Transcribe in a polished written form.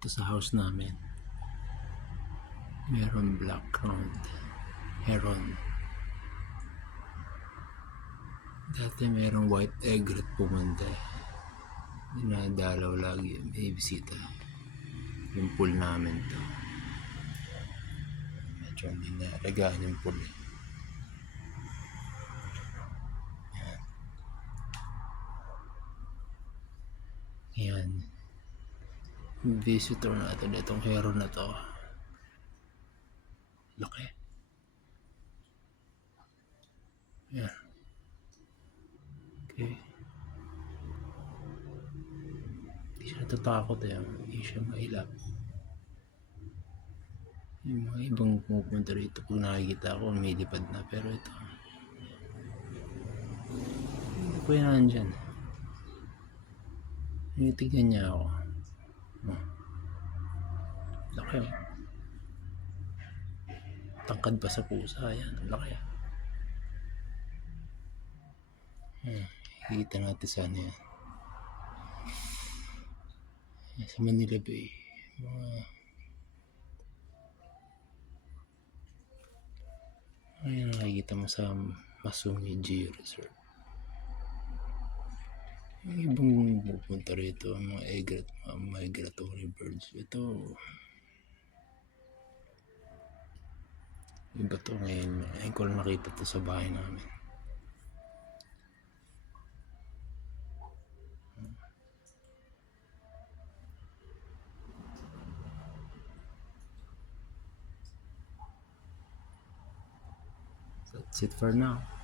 dito sa house namin. Meron black crowned heron. Dati merong white egret pumunta eh. Dinadalaw lagi, may bisita. Yung pool namin to. Medyo hindi nalagaan yung pool eh. Yan. Visitor natin itong heron na to. Laki. Yan. Okay. Hindi siya natatakot eh. Hindi siya mailap. Yung mga ibang pumupunta rito pag nakikita ako may lipad na, pero ito hindi po yan nandyan. Tinitignan niya ako. Laki oh. Tangkad pa sa pusa yan. Laki. Kita natin sana yan. Sa Manila Bay. Ayan, nakikita mo sa Masungi Geo Reserve. Yung ibang pupunta rito, mga egret, mga migratory birds. Ito, iba to ngayon. Ngayon ko lang nakita to sa bahay namin. That's it for now.